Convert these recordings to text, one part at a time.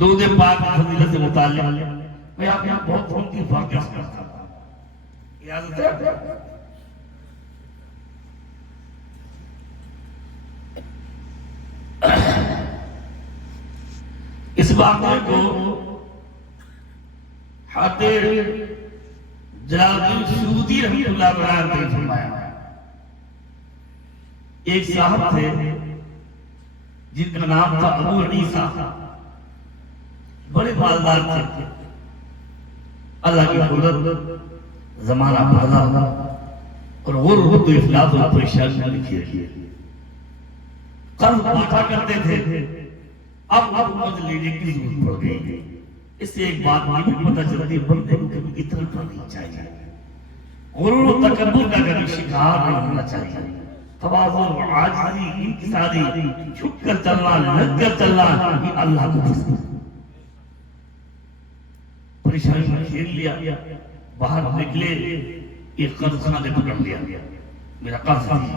درود پاک کی فضیلت سے متعلق میں آپ یہاں بہت تھوڑی واقعہ سناتا ہوں. اجازت ہے؟ اس واقعے کو حضرت جلال الدین سیوطی رحمۃ اللہ علیہ نے فرمایا. ایک صاحب تھے جن کا نام تھا ابو عیسیٰ، بڑے مالدار تھے. اللہ کی قدرت زمانہ بدلا اور غربت و افلاس و پریشانی میں لکھی. قرض اٹھا کرتے تھے، اب قرض لینے کی ضرورت پڑ گئی. اس سے ایک بات یہ بھی پتہ چلتی ہے بندے کو کبھی اتنا نہیں چاہیے، غرور و تکبر کا کبھی شکار نہیں ہونا چاہیے. تواضع و عاجزی، انکساری، جھک کر چلنا، لگ کر چلنا، یہ اللہ کو پسند ہے. پریشانی میں کھیل لیا، باہر نکلے، ایک قرض خانے پکڑ لیا، میرا قرض دی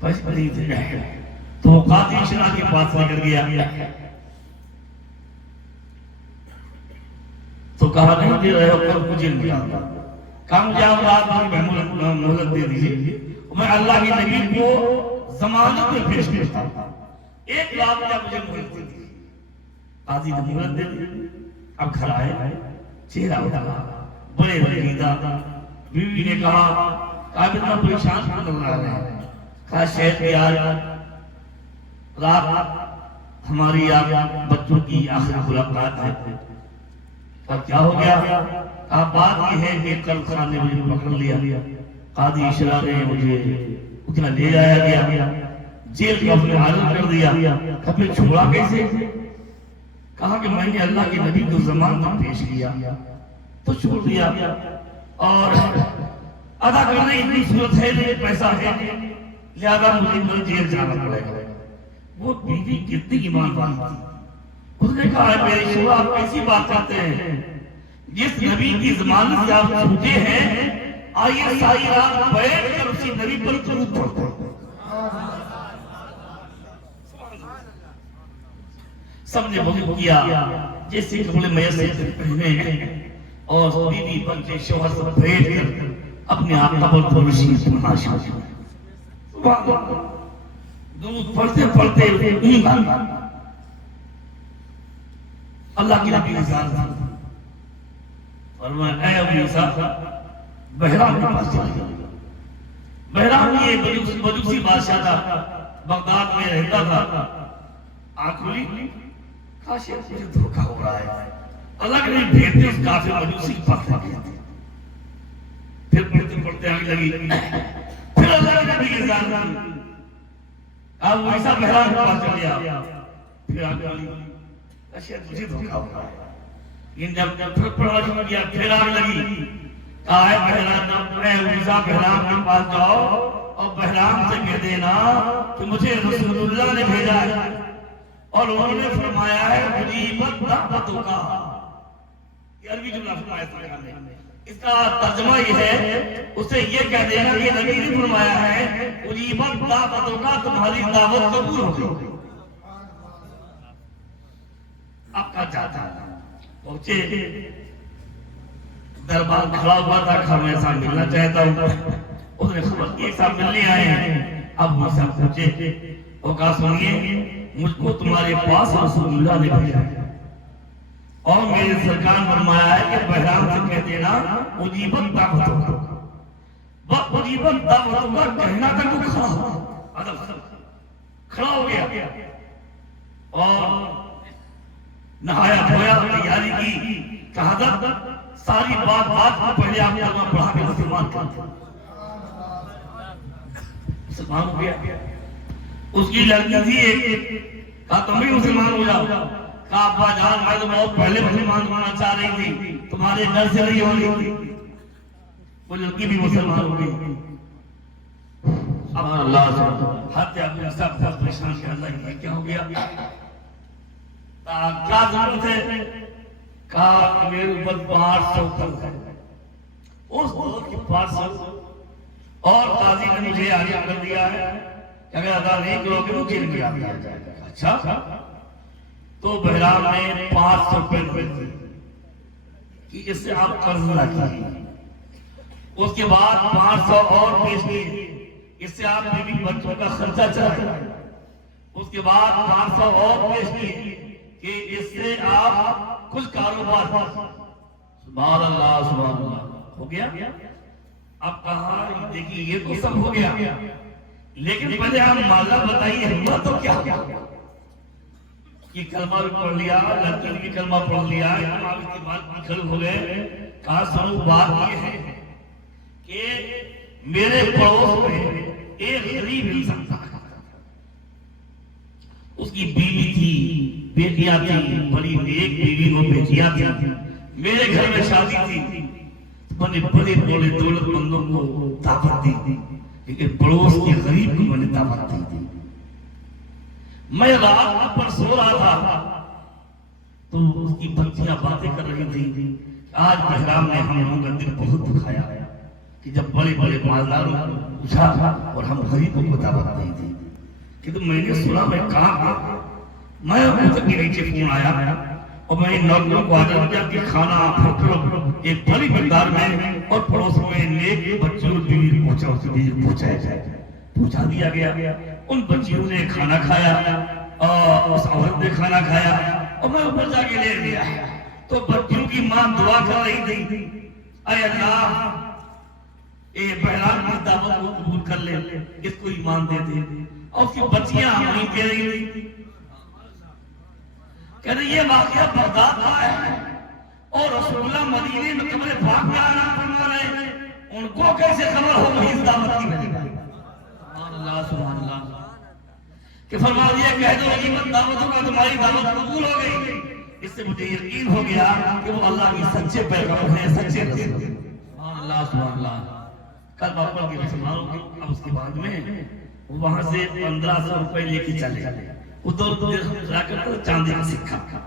پیسے نہیں تھے. تو وہ قاضی شرح کے پاس لے کر گیا تو کہا نہیں دے رہے ہو قرض مجھے نہیں آتا. کہا مجھے آپ رات میں مہلت دے دیجیے، میں اللہ کی نبی کو ضمانت میں پیش کرتا ہوں. 1 رات کیا مجھے مہلت دے دی. قاضی نے مہلت دے دی. اب گھر آئے، چہرہ اٹھا، بڑے رنجیدہ. بیوی نے کہا آپ اتنا پریشان کیوں نظر آ رہے ہیں؟ کہا شیخ یار رات ہماری آپ بچوں کی آخری ملاقات ہے. اور کیا ہو گیا؟ کہا بات یہ ہے کہ کل خان نے مجھے پکڑ لیا، قاضی اشرا نے مجھے اتنا لے جایا گیا، جیل کا اپنے عالم کر دیا. پھر چھوڑا کیسے؟ کہا کہ میں نے اللہ کے نبی کو ضمانت میں پیش کیا تو چھوڑ دیا، اور ادا کرنے اتنی صورت ہے نہیں، پیسہ ہے لہذا مجھے جیل جانا پڑے گا. وہ بیوی کتنی ایمان والی تھی. اس نے کہا میرے شوہر آپ کیسی بات کرتے ہیں؟ جس نبی کی ضمانت سے آپ چھوٹے ہیں، آئیے ساری رات بیٹھ کر اسی نبی پر درود پڑھتے ہیں. سب نے وضو کیا، جیسے کپڑے میسر پہنے ہیں، اور بیوی بچے شوہر سے بیٹھ کر اپنے آپ قبر کو رشید بنا شروع. درود پڑھتے پڑھتے اللہ کی نبی نظام فرمایا اے ابو عیسیٰ بحرام کے پاس چلے جاؤ. بحرام یہ مجوسی بادشاہ تھا، بغداد میں رہتا تھا. آنکھ کھلی، کاش مجھے دھوکہ ہو رہا ہے. اللہ کے نبی بھیجتے اس کافر مجوسی کے پاس لے گئے. پھر پڑھتے پڑھتے آگے لگی، پھر اللہ کے نبی نظام ابو عیسیٰ بحرام کے پاس چل گیا. پھر آگے والی شاید مجھے دھوکہ ہو رہا ہے. یہ جب پھر پڑھا شروع کیا، پھر آگ لگی. کہا ہے بحرام کے پاس جاؤ اور بحرام سے کہہ دینا کہ مجھے رسول اللہ نے بھیجا ہے اور انہوں نے فرمایا ہے مجیبت دعوتوں کا. یہ عربی جملہ فرمایا ہے. اس کا ترجمہ یہ ہے اسے یہ کہہ دینا کہ نبی نے فرمایا ہے مجیبت دعوتوں کا، تمہاری دعوت قبول ہو گئی. اب کہاں جاتا ہے؟ پہنچے، دربار کھڑا ہوا تھا، کہا میں ایسا ملنا چاہتا ہوں. اس نے خبر کی ایک ساتھ ملنے آئے ہیں. اب وہ سب پوچھے اور کہا سنیے مجھ کو تمہارے پاس رسول اللہ نے بھیجا اور میرے سرکار فرمایا ہے کہ بحرام سے کہہ دینا مجیبت دعوتوں کا. مجیبت دعوتوں کا کہنا تک وہ کھڑا ہوا، کھڑا ہو گیا اور نہایا دھویا، تیاری کی. کہا ساری بات کو پہلے آپ نے پڑھا کے مسلمان کرتے مسلمان ہو گیا. اس کی لڑکی تھی ایک، کہا تم بھی مسلمان ہو جاؤ. کہا ابا جان میں تو بہت پہلے مسلمان ہونا چاہ رہی تھی، تمہارے گھر سے نہیں ہو رہی تھی. وہ لڑکی بھی مسلمان ہو گئی. اب اللہ سے حد ابو عیسیٰ بہت پریشان کر رہا ہے، کیا ہو گیا؟ کیا ضرورت ہے؟ کہا میرے اوپر 500 قرض ہے. اس قرض کی 500 اور قاضی نے مجھے آگے کر دیا ہے کہ اگر ادا نہیں کرو گے تو جیل میں آ جائے گا. اچھا تو بہرام نے 500 روپے دیے کہ اس سے آپ قرض ادا کیجیے. اس کے بعد 500 اور پیش کیے، اس سے آپ بیوی بچوں کا خرچہ چلائیں. اس کے بعد 500 اور پیش کیے کہ اس سے آپ کچھ کاروبار. سبحان اللہ سبحان اللہ. ہو گیا. اب کہا دیکھیے یہ تو سب ہو گیا، لیکن پہلے آپ معاملہ بتائیے ہوا تو کیا. یہ کلمہ بھی پڑھ لیا، لڑکی نے بھی کلمہ پڑھ لیا، آپ اس کے بعد کھڑے ہو گئے. کہا سنو بات یہ ہے کہ میرے پڑوس میں ایک غریب انسان تھا، اس کی بیوی تھی، بیٹیاں تھی، بڑی نیک بیوی وہ بیٹیاں تھی. میرے گھر میں شادی تھی، میں نے بڑے بڑے دولت مندوں کو دعوت دی، لیکن پڑوس کے غریب کو میں نے دعوت دی. میں رات پر سو رہا تھا تو اس کی بچیاں باتیں کر رہی تھی. آج بہرام نے ہم لوگوں کا دل بہت دکھایا کہ جب بڑے بڑے مالداروں کو پوچھا اور ہم غریبوں کو دعوت نہیں دی. کہ تو میں نے سنا میں کہاں میں اوپر کے نیچے فون آیا اور میں نوکروں کو آدر کیا کہ کھانا پھوٹو ایک بڑی مقدار میں اور پڑوس میں نیک بچوں بیوی پہنچا دیا گیا. ان بچیوں نے کھانا کھایا اور اس عورت نے کھانا کھایا اور میں اوپر جا کے لے لیا. تو بچوں کی ماں دعا کر رہی تھی، اے اللہ اے بہرام کی دعوت کو قبول کر لے، اس کو ایمان دے دے. اور اس کی بچیاں آمین کہہ رہی تھی. کہہ رہی یہ واقعہ بغداد کا ہے اور رسول اللہ مدینے میں قبر پاک میں آرام فرما رہے ہیں. ان کو کیسے خبر ہو گئی اس دعوت کی؟ سبحان اللہ سبحان اللہ. کہ فرما دیا کہہ دو عظیمت دعوتوں کا تمہاری دعوت قبول ہو گئی. اس سے مجھے یقین ہو گیا کہ وہ اللہ کی سچے پیغام ہیں، سچے رسول. سبحان اللہ سبحان اللہ. کل باپا کی مسلمانوں کی اب اس کے بعد میں وہاں سے 1500 روپے لے کے چلے. ادھر جا کر چاندی کا سکہ.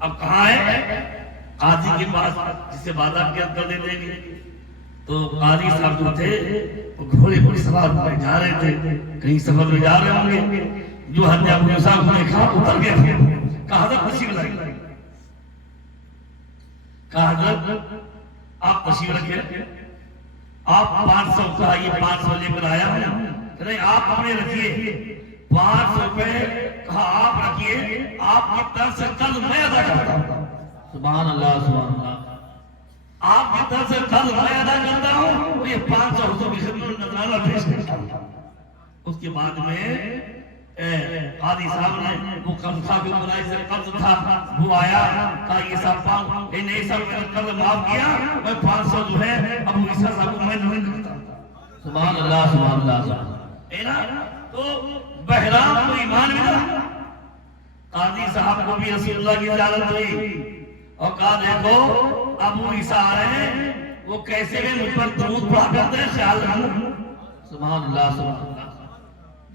اب کہاں ہے؟ قاضی کے پاس جسے وعدہ کیا کر دیں گے. تو قاضی صاحب جو تھے وہ گھوڑے پر سوار ہو کے جا رہے تھے، کہیں سفر میں جا رہے ہوں گے. جو حضرت ابو موسیٰ کو دیکھا اتر گئے. کہا حضرت تشریف لائیے. کہا حضرت آپ تشریف رکھیں، آپ 500 کا یہ 500 لے کر آیا ہوں. نہیں آپ اپنے رکھیے 500 روپے. کہا آپ رکھیے، آپ کی طرف سے قرض میں ادا کرتا ہوں. سبحان اللہ سبحان اللہ. آپ کی طرف سے قرض میں ادا کرتا ہوں اور یہ 500 حضور کی خدمت میں نذرانہ پیش کرتا ہوں. اس کے بعد میں قاضی صاحب نے وہ قرض تھا، سے قرض تھا، وہ آیا کہا یہ سب نہیں سب قرض معاف کیا، میں 500 جو ہے ابو عیسیٰ صاحب کو میں نہیں کرتا. سبحان اللہ سبحان اللہ. تو بہرام کو ایمان ملا. قاضی صاحب کو بھی رسول اللہ کی اجازت ہوئی اور کہا دیکھو ابو عیسیٰ آ رہے ہیں، وہ کیسے بھی مجھ پر درود پڑھا کرتے ہیں، خیال رکھنا. سبحان اللہ سبحان اللہ.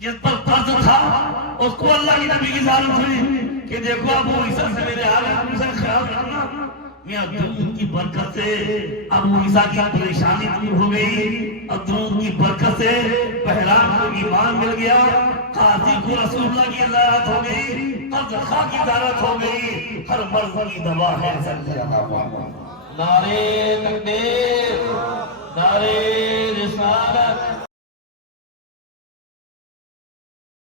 جس پر قرض تھا اس کو اللہ کی نبی کی اجازت ہوئی کہ دیکھو ابو عیسیٰ سے میرے حال ہے، ابو عیسیٰ خیال رکھنا. میاں درود کی برکت سے ابو عیسیٰ کی پریشانی دور ہو گئی اور درود کی برکت سے بہرام کو ایمان مل گیا. قاضی کو رسول اللہ کی اجازت ہو گئی، قرض خواہ کی اجازت ہو گئی. ہر مرض کی دوا ہے نعرے تکبیر، نعرے رسالت.